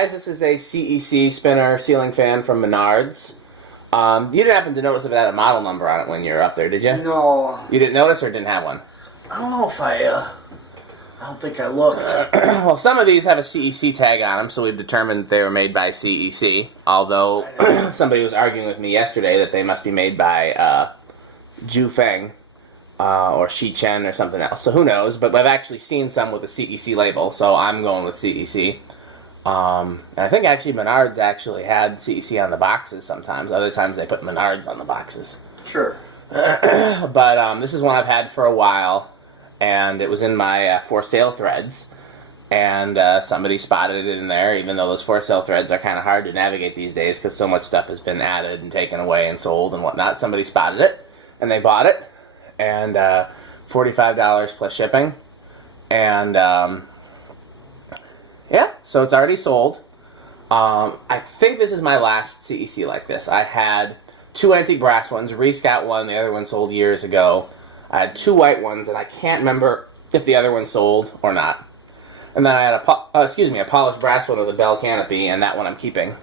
Guys, this is a CEC Spinner Ceiling Fan from Menards. You didn't happen to notice if it had a model number on it when you were up there, did you? No. You didn't notice or didn't have one? I don't know if I don't think I looked. Well, some of these have a CEC tag on them, so we've determined they were made by CEC. Although, somebody was arguing with me yesterday that they must be made by Jufeng or Shichen or something else. So who knows? But I've actually seen some with a CEC label, so I'm going with CEC. And I think actually Menards actually had CEC on the boxes sometimes. Other times they put Menards on the boxes. Sure. But this is one I've had for a while, and it was in my for sale threads. And somebody spotted it in there, even though those for sale threads are kind of hard to navigate these days because so much stuff has been added and taken away and sold and whatnot. Somebody spotted it, and they bought it, and $45 plus shipping. And yeah, so it's already sold. I think this is my last CEC like this. I had 2 antique brass ones. Reese got one. The other one sold years ago. I had 2 white ones, and I can't remember if the other one sold or not. And then I had a polished brass one with a bell canopy, and that one I'm keeping.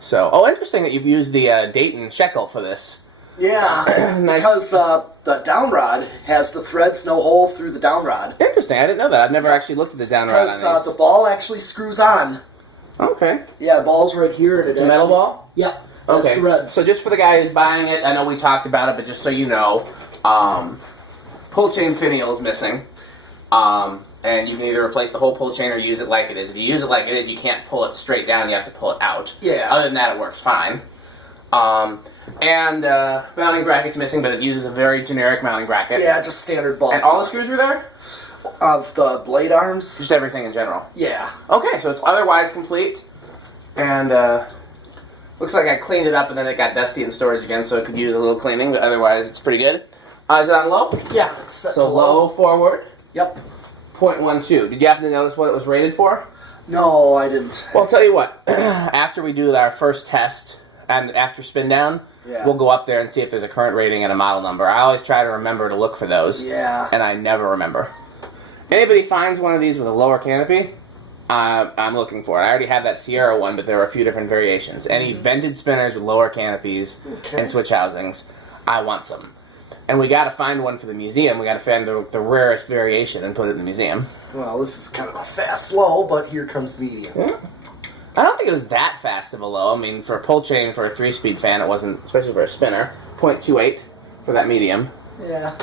So, interesting that you've used the Dayton shekel for this. Yeah, Nice. Because the down rod has the threads no hole through the down rod. Interesting. I didn't know that. I've never actually looked at the down rod on Because these. the ball actually screws on. Okay. Yeah, the ball's right here. And It's a metal ball? Yeah. Okay. Threads. So just for the guy who's buying it, I know we talked about it, but just so you know, pull chain finial is missing. And you can either replace the whole pull chain or use it like it is. If you use it like it is, you can't pull it straight down. You have to pull it out. Yeah. Other than that, it works fine. Mounting bracket's missing, but it uses a very generic mounting bracket. Yeah, just standard ball. And all the screws were there? Of the blade arms? Just everything in general? Yeah. Okay, so it's otherwise complete. And looks like I cleaned it up and then it got dusty in storage again, so it could use a little cleaning, but otherwise it's pretty good. Is it on low? Yeah, it's set to So low forward? Yep. 0.12. Did you happen to notice what it was rated for? No, I didn't. Well, I'll tell you what. After we do our first test, and after spin down, we'll go up there and see if there's a current rating and a model number. I always try to remember to look for those. Yeah. And I never remember. Anybody finds one of these with a lower canopy, I'm looking for it. I already have that Sierra one, but there are a few different variations. Any vented spinners with lower canopies and switch housings, I want some. And we got to find one for the museum. We got to find the rarest variation and put it in the museum. Well, this is kind of a fast low, but here comes medium. Yeah. I don't think it was that fast of a low. I mean, for a pull chain for a 3-speed fan, it wasn't, especially for a spinner. 0.28 for that medium. Yeah.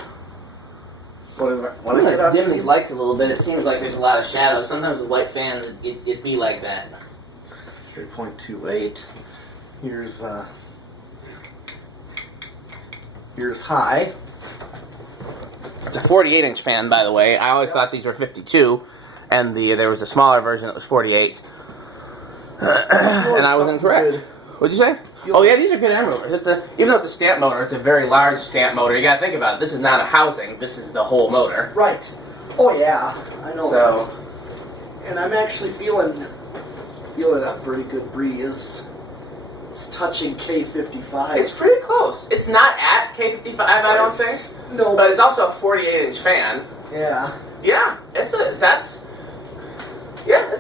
Let's dim these lights a little bit. It seems like there's a lot of shadows. Sometimes with white fans, it'd be like that. 3.28. Here's high. It's a 48-inch fan, by the way. I always thought these were 52, and there was a smaller version that was 48. And I was incorrect. Good. What'd you say? Oh yeah, these are good air movers. Even though it's a stamp motor, it's a very large stamp motor. You gotta think about it. This is not a housing. This is the whole motor. Right. Oh yeah, I know So, that. And I'm actually feeling a pretty good breeze. It's touching K55. it's pretty close. It's not at K55, I don't think. No, But it's also a 48-inch fan. Yeah. Yeah, it's a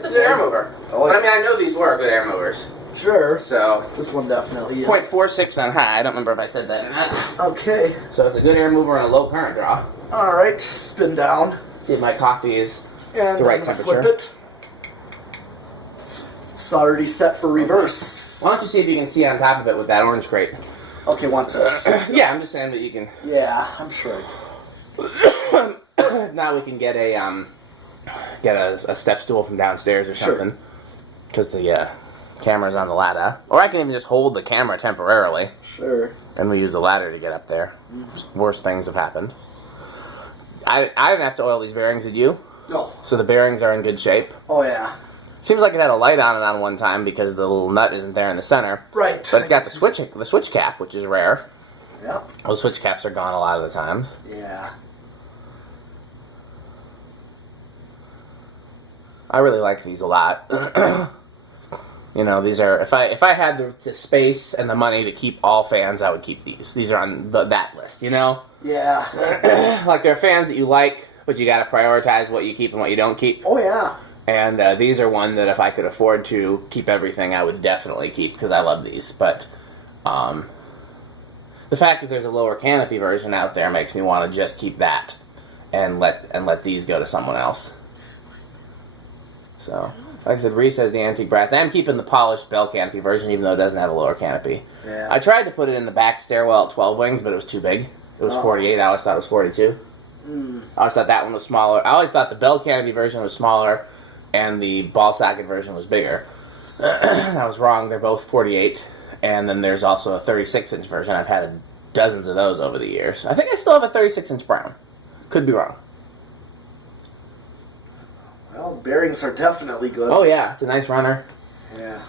good air mover. Oh, But I mean, I know these were good air movers. Sure. So, This one definitely is. 0.46 on high. I don't remember if I said that or not. Okay. So it's a good air mover and a low current draw. All right. Spin down. See if my coffee is And the right I'm gonna temperature. flip it. It's already set for reverse. Why don't you see if you can see on top of it with that orange crate? Okay, once it's... Yeah, I'm just saying that you can. Yeah, I'm sure. Now we can get a step stool from downstairs or something, because the camera's on the ladder. Or I can even just hold the camera temporarily. Sure. And we use the ladder to get up there. Worse things have happened. I didn't have to oil these bearings, did you? No. So the bearings are in good shape. Oh, yeah. Seems like it had a light on it on one time because the little nut isn't there in the center. Right. But it's got the switch cap, which is rare. Yep. Those switch caps are gone a lot of the times. Yeah. I really like these a lot. You know, these are, if I had the space and the money to keep all fans, I would keep these. These are on that list, you know? Yeah. Like, there are fans that you like, but you gotta prioritize what you keep and what you don't keep. Oh, yeah. And these are one that if I could afford to keep everything, I would definitely keep because I love these. But the fact that there's a lower canopy version out there makes me want to just keep that and let these go to someone else. So, like I said, Reese has the antique brass. I am keeping the polished bell canopy version, even though it doesn't have a lower canopy. Yeah. I tried to put it in the back stairwell at 12 wings, but it was too big. It was 48. I always thought it was 42. I always thought that one was smaller. I always thought the bell canopy version was smaller, and the ball socket version was bigger. I was wrong. They're both 48. And then there's also a 36-inch version. I've had dozens of those over the years. I think I still have a 36-inch brown. Could be wrong. Well, bearings are definitely good. Oh, yeah. It's a nice runner. Yeah.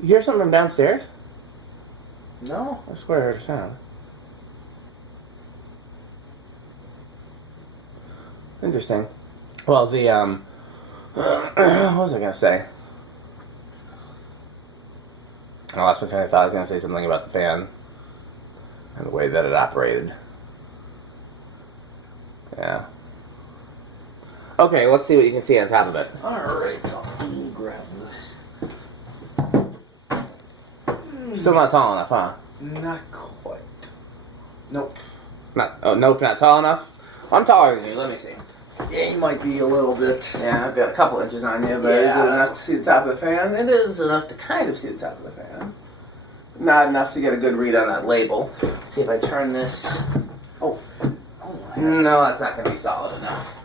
You hear something from downstairs? No. I swear I heard a sound. Interesting. Well, the, what was I going to say? I lost my train of thought. I was going to say something about the fan and the way that it operated. Yeah. Okay, let's see what you can see on top of it. Alright, I'll grab this. Still not tall enough, huh? Not quite. Nope. Nope, not tall enough? I'm taller than you, let me see. Yeah, you might be a little bit. Yeah, I've got a couple inches on you, but is it enough to see the top of the fan? It is enough to kind of see the top of the fan. Not enough to get a good read on that label. Let's see if I turn this. Oh. No, that's not going to be solid enough.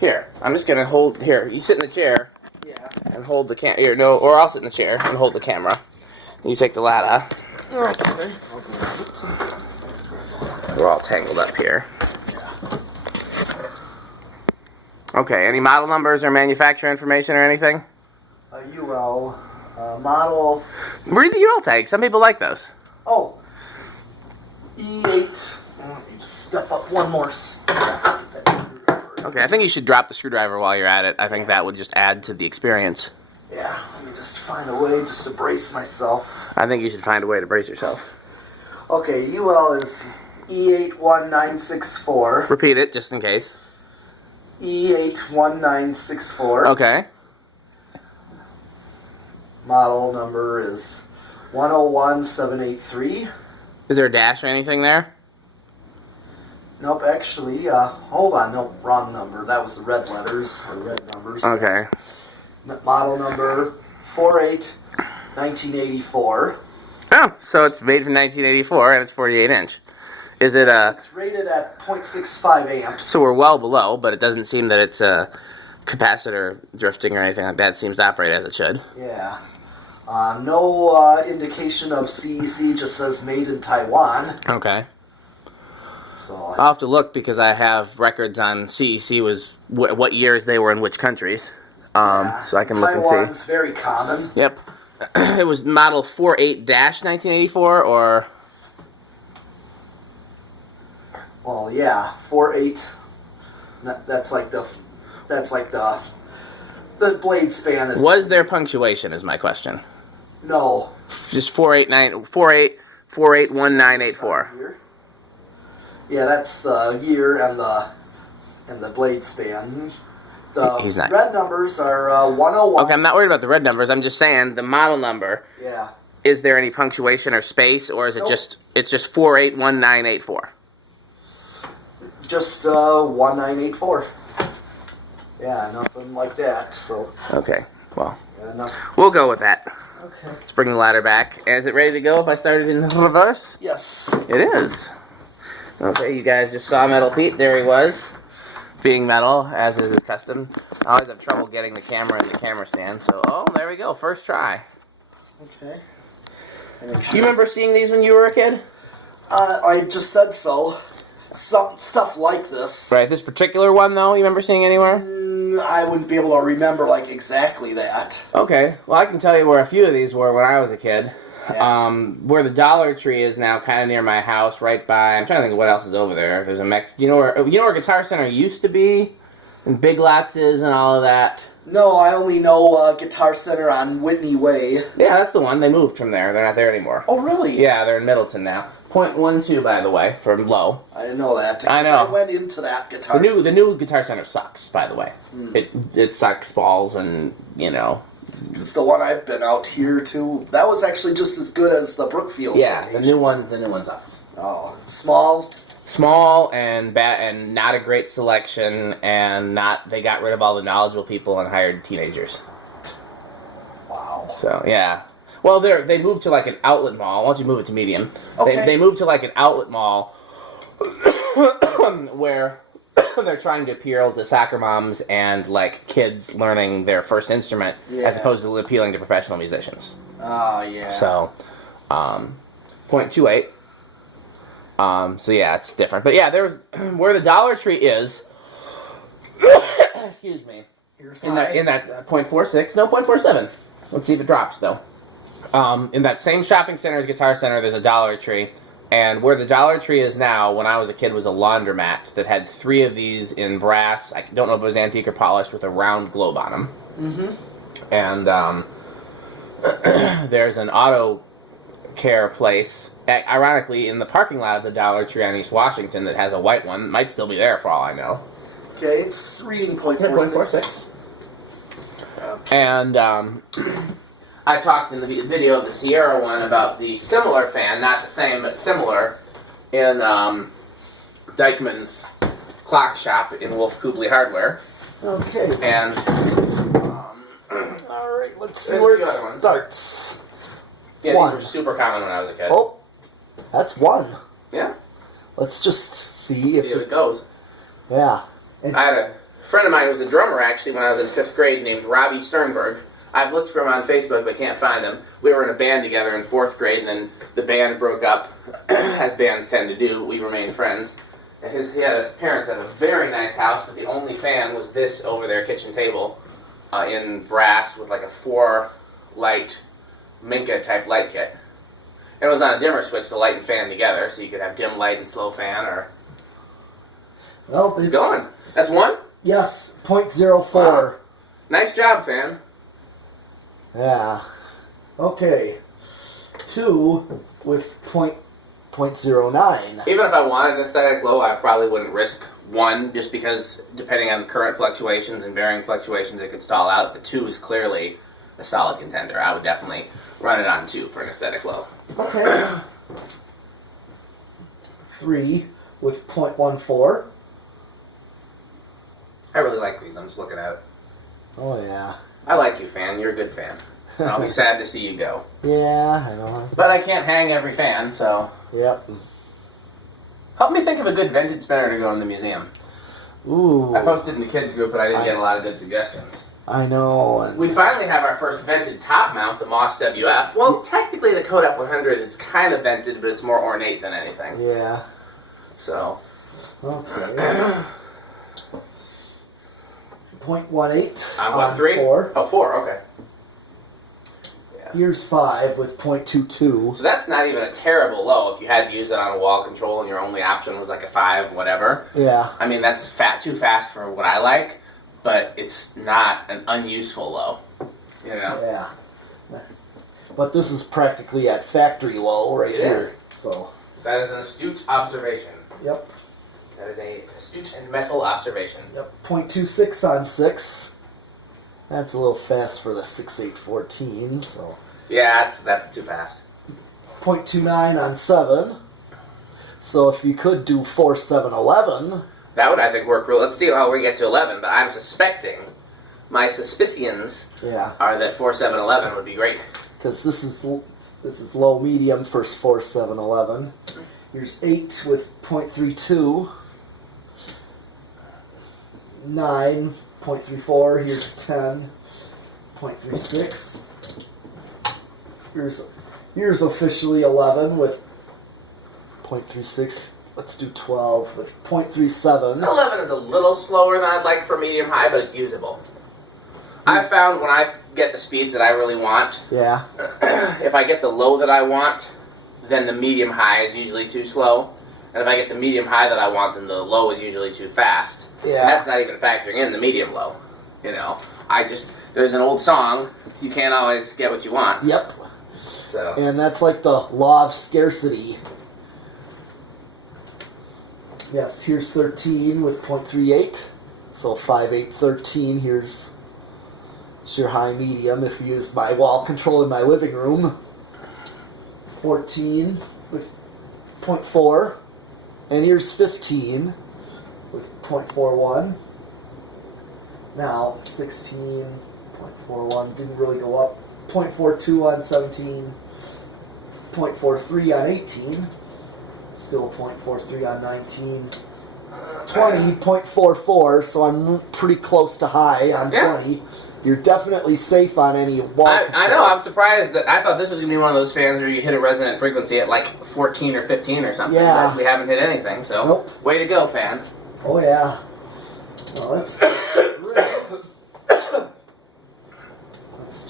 Here, I'm just going to hold. Here, you sit in the chair. Yeah. And hold the Here, no, or I'll sit in the chair and hold the camera. You take the ladder. Okay. We're all tangled up here. Okay, any model numbers or manufacturer information or anything? UL model. Read the UL tag. Some people like those. Oh. E8. Let me just step up one more step. Okay, I think you should drop the screwdriver while you're at it. I think that would just add to the experience. Yeah, let me just find a way just to brace myself. I think you should find a way to brace yourself. Okay, UL is E81964. Repeat it, just in case. E81964. Okay. Model number is 101783. Is there a dash or anything there? Nope, actually, hold on, nope, wrong number. That was the red letters, or red numbers. Okay. Model number 481984. Oh, so it's made from 1984 and it's 48-inch. Is it It's rated at 0.65 amps. So we're well below, but it doesn't seem that it's a capacitor drifting or anything like that. It seems to operate as it should. Yeah. No indication of CEC, just says made in Taiwan. Okay. So I'll have to look because I have records on CEC was what years they were in which countries. So I can look and see. Taiwan's very common. Yep. It was model 48-1984 or... Well, yeah, 48. That's like the blade span is. Was there punctuation is my question. No. Just 481984. Yeah, that's the year and the blade span. He's not. Red numbers are 101. Okay, I'm not worried about the red numbers. I'm just saying the model number. Yeah. Is there any punctuation or space, or is it just 481984? Just 1984. Yeah, nothing like that. So. Okay. Well, yeah, we'll go with that. Okay. Let's bring the ladder back. Is it ready to go if I started in reverse? Yes. It is. Okay, you guys just saw Metal Pete. There he was. Being metal, as is his custom. I always have trouble getting the camera in the camera stand, so, oh, there we go. First try. Okay. You remember seeing these when you were a kid? I just said so. Stuff like this. Right, this particular one, though, you remember seeing anywhere? I wouldn't be able to remember, like, exactly that. Okay, well, I can tell you where a few of these were when I was a kid. Yeah. Where the Dollar Tree is now, kind of near my house, right by... I'm trying to think of what else is over there. There's a Do you know where Guitar Center used to be? And Big Lots is and all of that? No, I only know Guitar Center on Whitney Way. Yeah, that's the one. They moved from there. They're not there anymore. Oh, really? Yeah, they're in Middleton now. .12, by the way, for low. I know that. I know. I went into that guitar. The new Guitar Center sucks, by the way. It sucks balls, and because the one I've been out here to, that was actually just as good as the Brookfield. Yeah, location. the new one sucks. Oh, small and bad, and not a great selection, and they got rid of all the knowledgeable people and hired teenagers. Wow. So yeah. Well, they moved to like an outlet mall. Why don't you move it to medium? Okay. They moved to like an outlet mall where they're trying to appeal to soccer moms and like kids learning their first instrument, as opposed to appealing to professional musicians. Oh yeah. So, .28. So yeah, it's different. But yeah, there's where the Dollar Tree is. Excuse me. In that .46, no .47. Let's see if it drops though. In that same shopping center as Guitar Center, there's a Dollar Tree. And where the Dollar Tree is now, when I was a kid, was a laundromat that had 3 of these in brass. I don't know if it was antique or polished, with a round globe on them. Mm-hmm. And there's an auto care place, ironically, in the parking lot of the Dollar Tree on East Washington that has a white one. Might still be there for all I know. Okay, it's reading .46. Okay. And I talked in the video of the Sierra one about the similar fan, not the same, but similar, in Dykman's clock shop in Wolf Kubley Hardware. Okay. And all right, let's see where it starts. Yeah, these were super common when I was a kid. Oh, that's 1. Yeah. Let's just see if it goes. Yeah. I had a friend of mine who was a drummer, actually, when I was in 5th grade, named Robbie Sternberg. I've looked for him on Facebook, but can't find him. We were in a band together in 4th grade, and then the band broke up, as bands tend to do. We remained friends. And his parents had a very nice house, but the only fan was this over their kitchen table in brass with like a 4-light Minka-type light kit. And it was on a dimmer switch, the light and fan together, so you could have dim light and slow fan, or... Well, it's going. That's 1? Yes, .04. Wow. Nice job, fan. Yeah. Okay. 2 with .09. Even if I wanted an aesthetic low, I probably wouldn't risk 1, just because depending on current fluctuations and varying fluctuations, it could stall out. But 2 is clearly a solid contender. I would definitely run it on 2 for an aesthetic low. Okay. 3 with .14. I really like these. I'm just looking at it. Oh, yeah. I like you, fan. You're a good fan. I'll be sad to see you go. Yeah, I know. But I can't hang every fan, so... Yep. Help me think of a good vintage spinner to go in the museum. Ooh. I posted in the kids group, but I didn't get a lot of good suggestions. I know. We finally have our first vented top mount, the Moss WF. Well, technically the Kodak 100 is kind of vented, but it's more ornate than anything. Yeah. So... Okay. .18 on 3? 4. Oh, 4, okay. Yeah. Here's 5 with .22. So that's not even a terrible low if you had to use it on a wall control and your only option was like a 5, whatever. Yeah. I mean, that's too fast for what I like, but it's not an unuseful low, you know? Yeah. But this is practically at factory low right here. So that is an astute observation. Yep. That is an astute and metal observation. Yep. .26 on 6. That's a little fast for the 6.814. So. Yeah, that's too fast. .29 on 7. So if you could do 4.711. That would, I think, work real. Let's see how we get to 11. But I'm suspecting, my suspicions are that 4.711 would be great. Because this is low medium for 4.711. Here's 8 with .32. 9.34. Here's 10.36. Here's officially 11 with .36. Let's do 12 with .37. 11 is a little slower than I'd like for medium high, but it's usable. I've found when I get the speeds that I really want, if I get the low that I want, then the medium high is usually too slow. And if I get the medium high that I want, then the low is usually too fast. Yeah. And that's not even factoring in the medium low. You know, there's an old song, you can't always get what you want. Yep. So. And that's like the law of scarcity. Yes, here's 13 with 0.38. So 5, 8, 13. Here's your high medium if you use my wall control in my living room. 14 with 0.4. And here's 15 with 0.41. Now 16.41 didn't really go up. 0.42 on 17. 0.43 on 18. Still 0.43 on 19. 20, 0.44, so I'm pretty close to high on 20. You're definitely safe on any wall control. I know, I'm surprised that I thought this was going to be one of those fans where you hit a resonant frequency at like 14 or 15 or something. Yeah. But we haven't hit anything, so Nope. Way to go, fan. Oh, yeah. Well, let's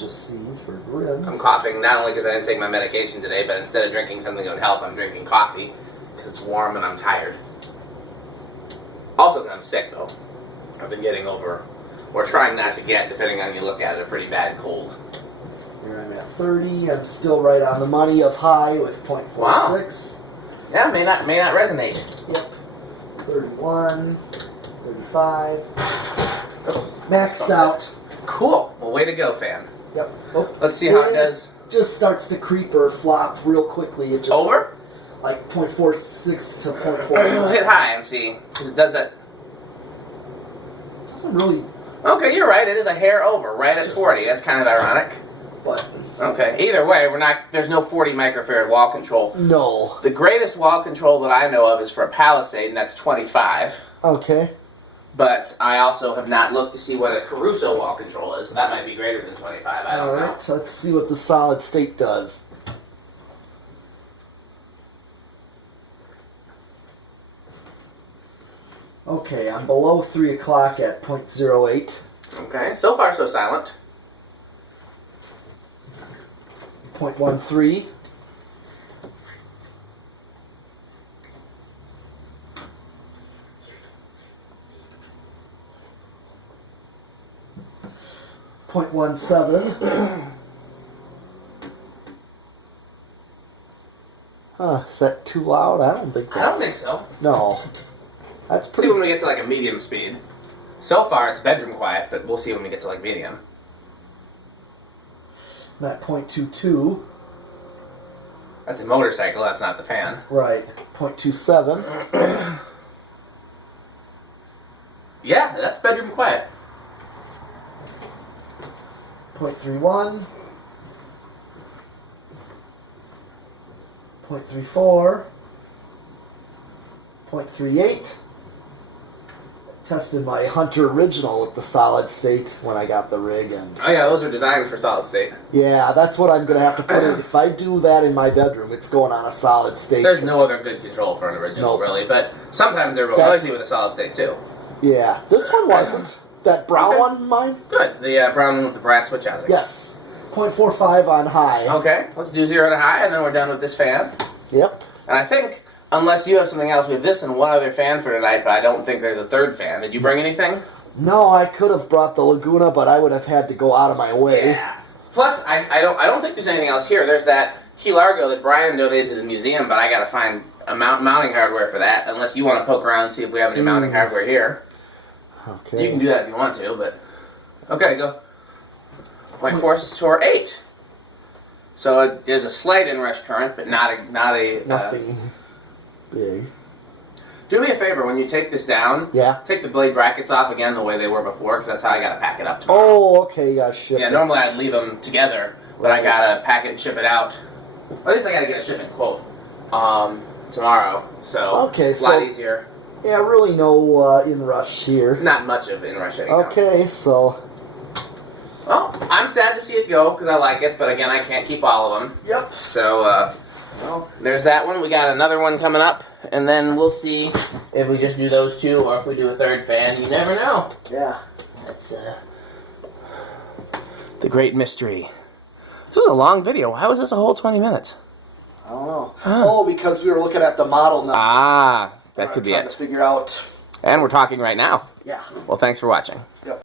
just see for grins. I'm coughing not only because I didn't take my medication today, but instead of drinking something that would help, I'm drinking coffee because it's warm and I'm tired. Also, I'm sick, though. I've been getting over, or trying not to get, depending on how you look at it, a pretty bad cold. Here I'm at 30. I'm still right on the money of high with 0.46. Wow. Yeah, may not resonate. Yep. 31, 35. Maxed out. Cool. Well, way to go, fan. Yep. Oh, Let's see how it does. Just starts to creep or flop real quickly. It just Over? Like 0.46 to We'll 0.45. hit high and see, because it does that. Doesn't really. Okay, you're right. It is a hair over, right at 40. That's kind of ironic. But Okay. Either way, there's no 40 microfarad wall control. no. The greatest wall control that I know of is for a Palisade, and that's 25. Okay. But I also have not looked to see what a Caruso wall control is, so that might be greater than 25. I don't know. Alright, so let's see what the solid state does. Okay, I'm below 3 o'clock at 0.08. Okay, so far so silent. 0.13. .17. Huh, is that too loud? I don't think I don't think so. No. That's See pretty... when we get to like a medium speed. So far it's bedroom quiet, but we'll see when we get to like medium. I'm at 0.22. That's a motorcycle, that's not the fan. Right. 0.27. Yeah, that's bedroom quiet. 0.31. 0.34. 0.38. Tested my Hunter original with the solid state when I got the rig, and Oh yeah, those are designed for solid state. yeah, that's what I'm going to have to put in. If I do that in my bedroom, it's going on a solid state. There's no other good control for an original, Nope. really, but sometimes they're real That's- noisy with a solid state too. Yeah, this one wasn't. That brown Okay. one, mine? Good, the brown one with the brass switch housing. Yes. 0.45 on high. Okay, let's do 0 to high, and then we're done with this fan. Yep. And I think, unless you have something else, we have this and one other fan for tonight, but I don't think there's a third fan. Did you bring anything? No, I could have brought the Laguna, but I would have had to go out of my way. Yeah. Plus, I don't think there's anything else here. There's that Key Largo that Brian donated to the museum, but I gotta find a mounting hardware for that, unless you want to poke around and see if we have any mounting hardware here. Okay. You can do that if you want to, but... Okay, go. 0.448. So there's a slight inrush current, but not a Nothing big. Do me a favor, when you take this down, Yeah. take the blade brackets off again the way they were before, because that's how I gotta pack it up tomorrow. Oh, okay, you gotta ship Yeah, it. normally I'd leave them together, but I gotta pack it and ship it out. At least I gotta get a shipment quote tomorrow, so Okay, it's a lot so- easier. Yeah, really no inrush here. Not much of inrush anyhow. Okay, so... Well, I'm sad to see it go, because I like it, but again, I can't keep all of them. Yep. So, well, there's that one. We got another one coming up, and then we'll see if we just do those two, or if we do a third fan. You never know. Yeah. That's, the great mystery. This was a long video. Why was this a whole 20 minutes? I don't know. Huh. Oh, because we were looking at the model now. Ah, that could be Trying it. to figure out... And we're talking right now. Yeah. Well, thanks for watching. Yep.